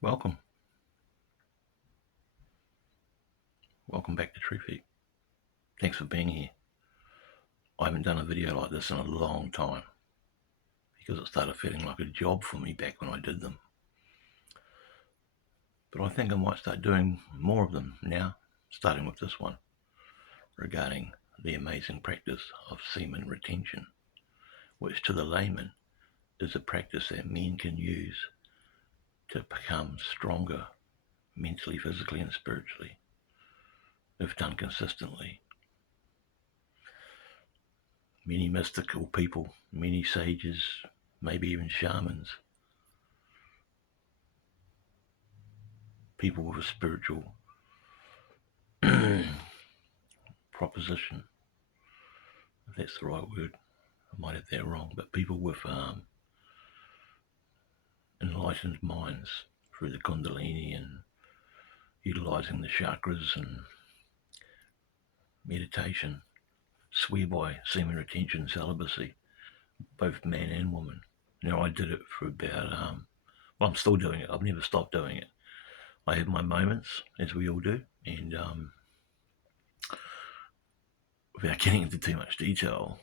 Welcome. Welcome back to True Feet. Thanks for being here. I haven't done a video like this in a long time because it started feeling like a job for me back when I did them. But I think I might start doing more of them now, starting with this one regarding the amazing practice of semen retention, which to the layman is a practice that men can use to become stronger mentally, physically, and spiritually if done consistently. Many mystical people, many sages, maybe even shamans, people with a spiritual proposition, if that's the right word. I might have that wrong, but people with enlightened minds through the Kundalini and utilizing the chakras and meditation swear by semen retention celibacy, both man and woman. Now, I did it for about, I'm still doing it. I've never stopped doing it. I have my moments, as we all do, and without getting into too much detail,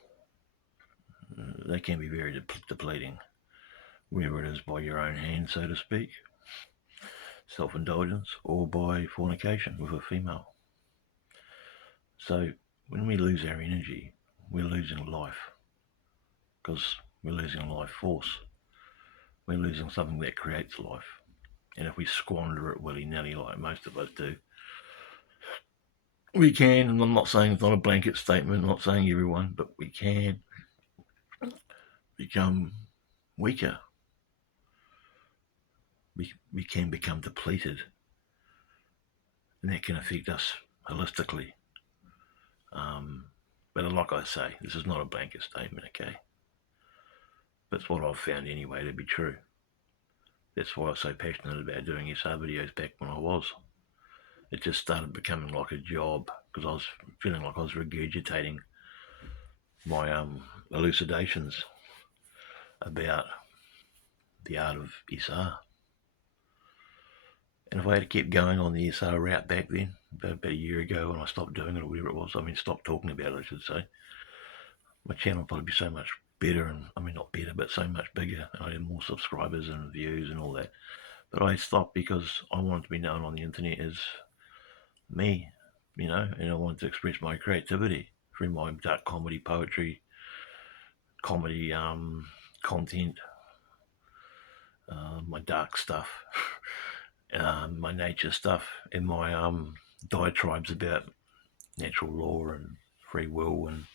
they can be very depleting, whether it is by your own hand, so to speak, self-indulgence, or by fornication with a female. So when we lose our energy, we're losing life, because we're losing life force. We're losing something that creates life. And if we squander it willy-nilly like most of us do, we can, and I'm not saying it's not a blanket statement, I'm not saying everyone, but we can become weaker. We can become depleted, and that can affect us holistically. But like I say, this is not a blanket statement, okay? That's what I've found anyway to be true. That's why I was so passionate about doing SR videos back when I was. It just started becoming like a job because I was feeling like I was regurgitating my elucidations about the art of SR. And if I had kept going on the SR route back then, about a year ago when I stopped doing it or whatever it was, stopped talking about it, I should say, my channel would probably be so much better, and not better, but so much bigger, and I had more subscribers and views and all that. But I stopped because I wanted to be known on the internet as me, and I wanted to express my creativity through my dark comedy, poetry, comedy content, my dark stuff, my nature stuff, and my diatribes about natural law and free will and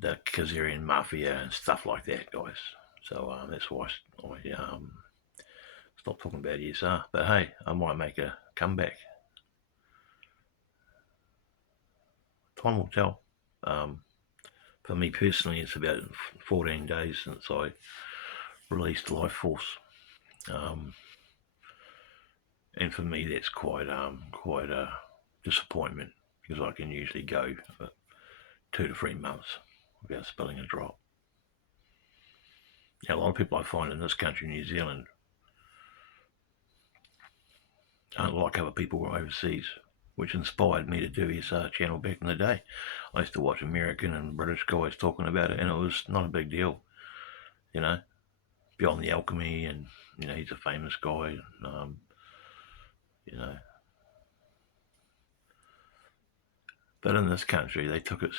the Khazarian mafia and stuff like that, guys. So that's why I stopped talking about ESR. But hey, I might make a comeback. Time will tell. For me personally, it's about 14 days since I released Life Force. And for me, that's quite a disappointment because I can usually go for 2 to 3 months without spilling a drop. Now, a lot of people I find in this country, New Zealand, don't like other people overseas, which inspired me to do his channel back in the day. I used to watch American and British guys talking about it, and it was not a big deal, Beyond the Alchemy, and he's a famous guy, But in this country, they took it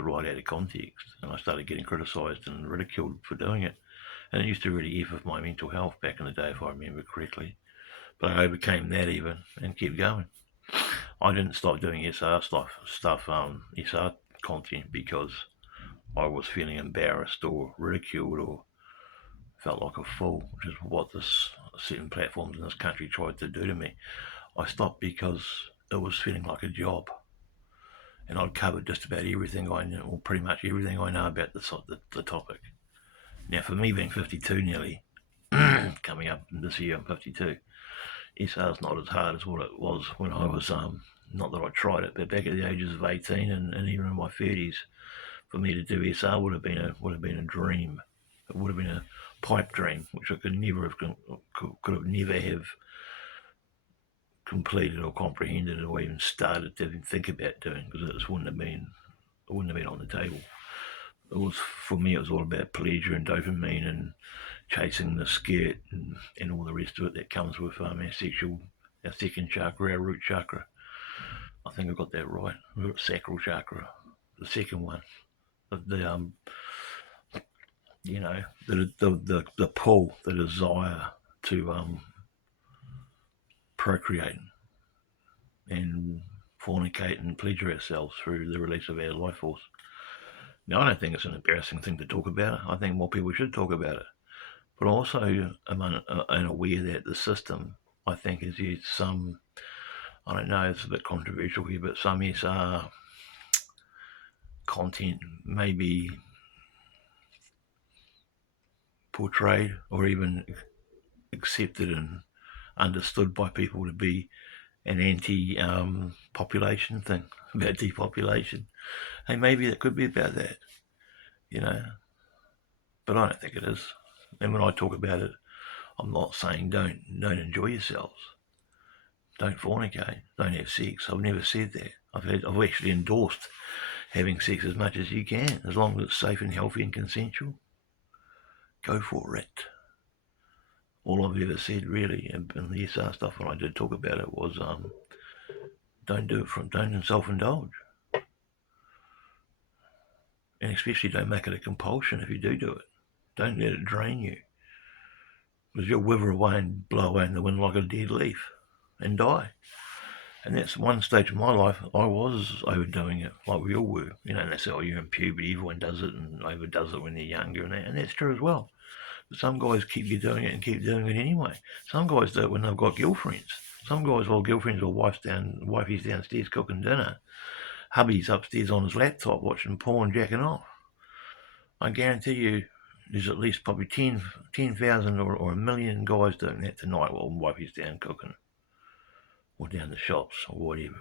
right out of context, and I started getting criticised and ridiculed for doing it. And it used to really F with my mental health back in the day, if I remember correctly. But I overcame that even and kept going. I didn't stop doing SR SR content because I was feeling embarrassed or ridiculed or felt like a fool, which is what this certain platforms in this country tried to do to me. I stopped because it was feeling like a job. And I'd covered just about everything I know, or pretty much everything I know about the topic. Now, for me being 52 nearly, coming up this year, I'm 52, ESA's not as hard as what it was when I was, not that I tried it, but back at the ages of 18 and even in my 30s, for me to do ESA would have been a dream. It would have been a pipe dream, which I could have never have completed or comprehended or even started to think about doing, because it wouldn't have been on the table. It was, for me, it was all about pleasure and dopamine and chasing the skirt and all the rest of it that comes with our second chakra, our root chakra. I think I got that right. We've got sacral chakra, the second one. The the pull, the desire to procreate and fornicate and pleasure ourselves through the release of our life force. Now, I don't think it's an embarrassing thing to talk about. I think more people should talk about it. But also, I'm unaware that the system, I think, has used some, I don't know, it's a bit controversial here, but some SR content may be portrayed or even accepted and understood by people to be an anti-population thing, about depopulation. Hey, maybe it could be about that, but I don't think it is. And when I talk about it, I'm not saying don't enjoy yourselves, don't fornicate, don't have sex. I've never said that. I've actually endorsed having sex as much as you can, as long as it's safe and healthy and consensual. Go for it. All I've ever said, really, and the SR stuff when I did talk about it was, don't self-indulge, and especially don't make it a compulsion. If you do it, don't let it drain you, because you'll wither away and blow away in the wind like a dead leaf and die. And that's one stage of my life I was overdoing it, like we all were. And they say, oh, you're in puberty, everyone does it and overdoes it when they're younger, and that's true as well. But some guys keep doing it and keep doing it anyway. Some guys do it when they've got girlfriends. Some guys, while girlfriends or wifey's downstairs cooking dinner, hubby's upstairs on his laptop watching porn, jacking off. I guarantee you there's at least probably 10,000 or 1 million guys doing that tonight while wifey's down cooking or down the shops or whatever.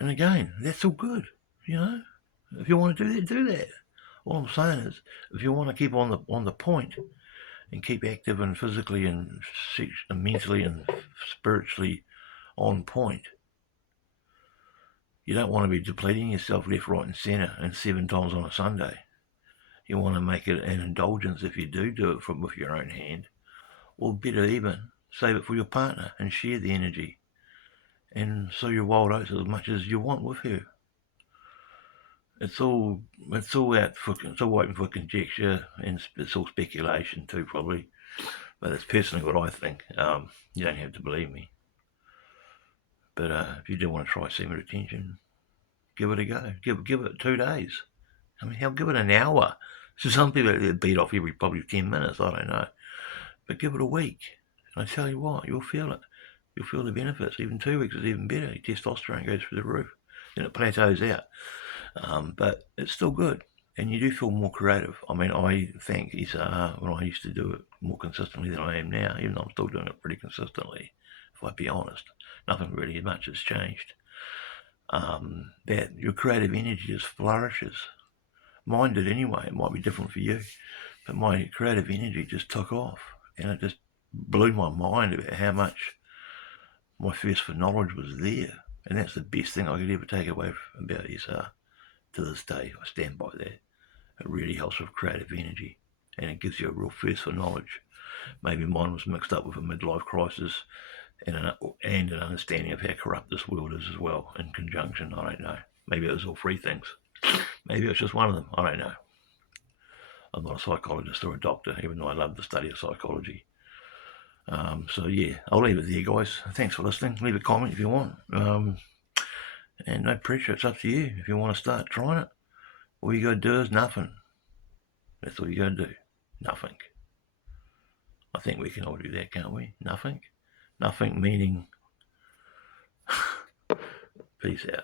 And again, that's all good, If you want to do that, do that. All I'm saying is, if you want to keep on the point and keep active and physically and mentally and spiritually on point, you don't want to be depleting yourself left, right and centre and 7 times on a Sunday. You want to make it an indulgence if you do it with your own hand, or better even, save it for your partner and share the energy and sow your wild oats as much as you want with her. It's all open for conjecture, and it's all speculation too, probably. But it's personally what I think. You don't have to believe me. But if you do want to try semen retention, give it a go. Give it 2 days. I mean, hell, give it an hour. So some people beat off every probably 10 minutes. I don't know. But give it a week. And I tell you what, you'll feel it. You'll feel the benefits. Even 2 weeks is even better. Your testosterone goes through the roof. Then it plateaus out. But it's still good, and you do feel more creative. I mean, I think when I used to do it more consistently than I am now, even though I'm still doing it pretty consistently, if I be honest, nothing really much has changed. That your creative energy just flourishes. Mine did anyway. It might be different for you, but my creative energy just took off, and it just blew my mind about how much my thirst for knowledge was there. And that's the best thing I could ever take away about SR. To this day, I stand by that. It really helps with creative energy, and it gives you a real thirst for knowledge. Maybe mine was mixed up with a midlife crisis and an understanding of how corrupt this world is as well, in conjunction. I don't know. Maybe it was all 3 things. Maybe it was just one of them. I don't know. I'm not a psychologist or a doctor, even though I love the study of psychology. So yeah, I'll leave it there, guys. Thanks for listening. Leave a comment if you want. And no pressure, it's up to you. If you want to start trying it, all you got to do is nothing. That's all you got to do. Nothing. I think we can all do that, can't we? Nothing. Nothing meaning peace out.